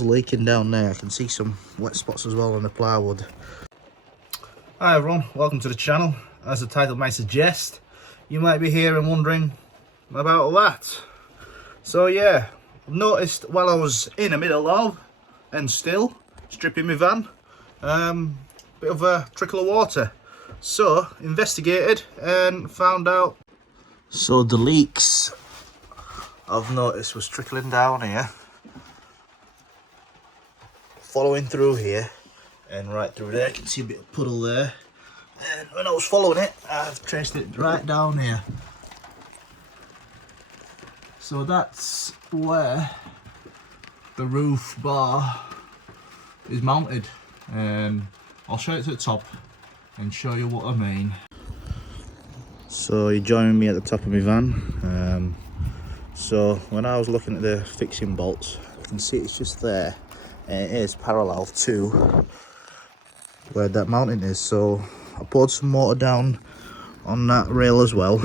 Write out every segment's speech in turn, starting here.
Leaking down there. I can see some wet spots as well on the plywood. Hi everyone, welcome to the channel. As the title might suggest, you might be here and wondering about all that. So yeah, I've noticed while I was in the middle of and still stripping my van, bit of a trickle of water. So investigated and found out. So the leaks I've noticed was trickling down here, following through here and right through there. You can see a bit of puddle there, and when I was following it I've traced it right down here. So that's where the roof bar is mounted, and I'll show it to the top and show you what I mean. So you're joining me at the top of my van. So when I was looking at the fixing bolts, you can see it's just there, and it is parallel to where that mounting is. So I poured some water down on that rail as well,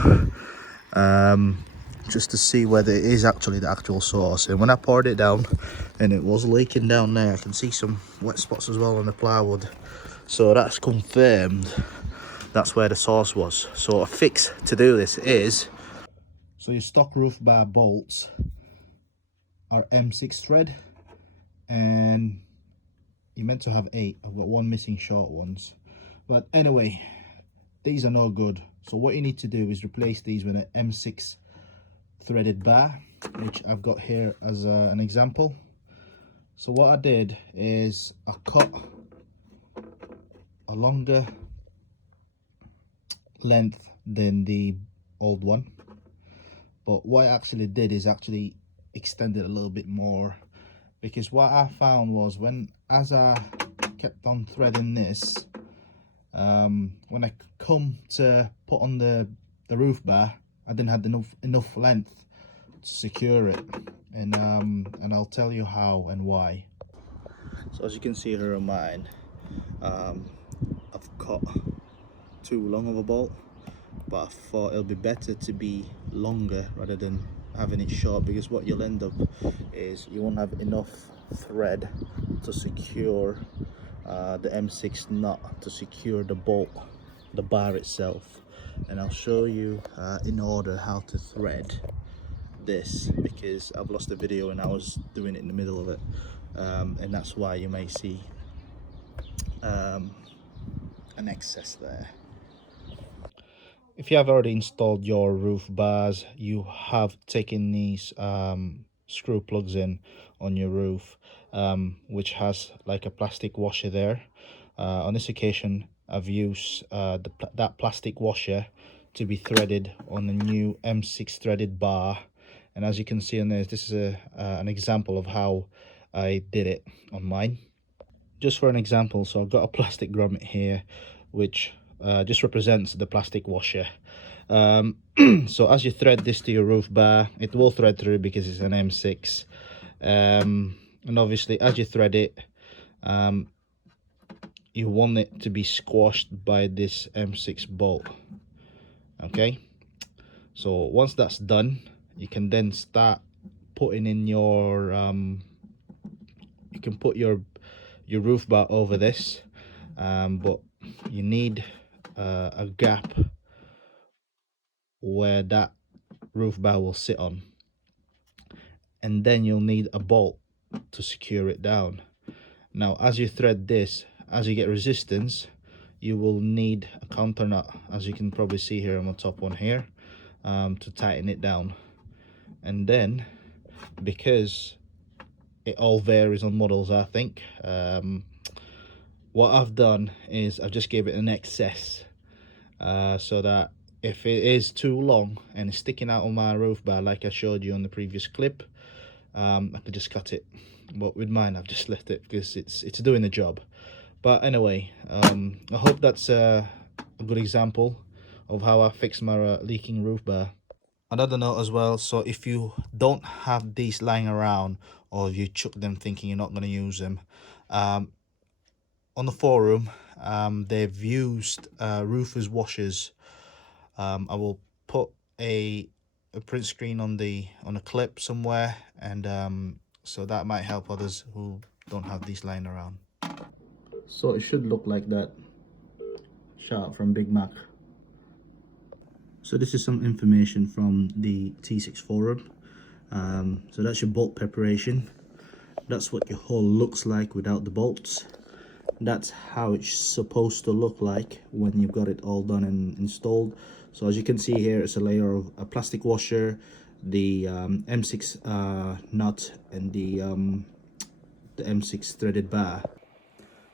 just to see whether it is actually the actual source. And when I poured it down and it was leaking down there, I can see some wet spots as well on the plywood. So that's confirmed that's where the source was. So a fix to do this is, so your stock roof bar bolts are M6 thread, and you're meant to have 8. I've got one missing short ones, but anyway, these are no good. So what you need to do is replace these with an M6 threaded bar, which I've got here as an example. So what I did is I cut a longer length than the old one, but what I actually did is actually extend it a little bit more, because what I found was as I kept on threading this, when I come to put on the roof bar, I didn't have enough length to secure it, and I'll tell you how and why. So as you can see here on mine, I've cut too long of a bolt, but I thought it'll be better to be longer rather than having it short, because what you'll end up is you won't have enough thread to secure the M6 nut, to secure the bolt, the bar itself. And I'll show you in order how to thread this, because I've lost the video and I was doing it in the middle of it, and that's why you may see an excess there. If you have already installed your roof bars, you have taken these screw plugs in on your roof, which has like a plastic washer there. On this occasion, I've used that plastic washer to be threaded on the new M6 threaded bar. And as you can see on this is an example of how I did it on mine. Just for an example, so I've got a plastic grommet here, which just represents the plastic washer. So as you thread this to your roof bar, it will thread through because it's an M6, and obviously as you thread it, you want it to be squashed by this M6 bolt. Okay, so once that's done, you can then start putting in your you can put your roof bar over this, but you need a gap where that roof bar will sit on, and then you'll need a bolt to secure it down. Now as you thread this, as you get resistance, you will need a counter nut, as you can probably see here on the top one here, to tighten it down. And then, because it all varies on models, I think, what I've done is I've just gave it an excess, so that if it is too long and it's sticking out on my roof bar like I showed you on the previous clip, I could just cut it. But with mine, I've just left it because it's doing the job. But anyway, I hope that's a good example of how I fix my leaking roof bar. Another note as well, so if you don't have these lying around, or if you chuck them thinking you're not going to use them, on the forum, they've used roofers washers. I will put a print screen on a clip somewhere, and so that might help others who don't have these lying around. So it should look like that. Shout out from Big Mac. So this is some information from the T6 forum. So that's your bolt preparation. That's what your hull looks like without the bolts. That's how it's supposed to look like when you've got it all done and installed. So as you can see here, it's a layer of a plastic washer, the M6 nut, and the M6 threaded bar.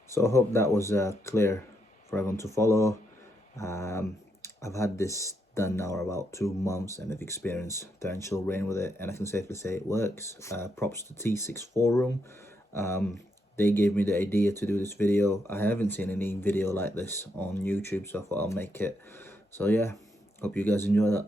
So I hope that was clear for everyone to follow. I've had this done now about 2 months and I've experienced torrential rain with it, and I can safely say it works. Props to T6 forum. They gave me the idea to do this video. I haven't seen any video like this on YouTube, so I thought I'll make it. So yeah, hope you guys enjoy that.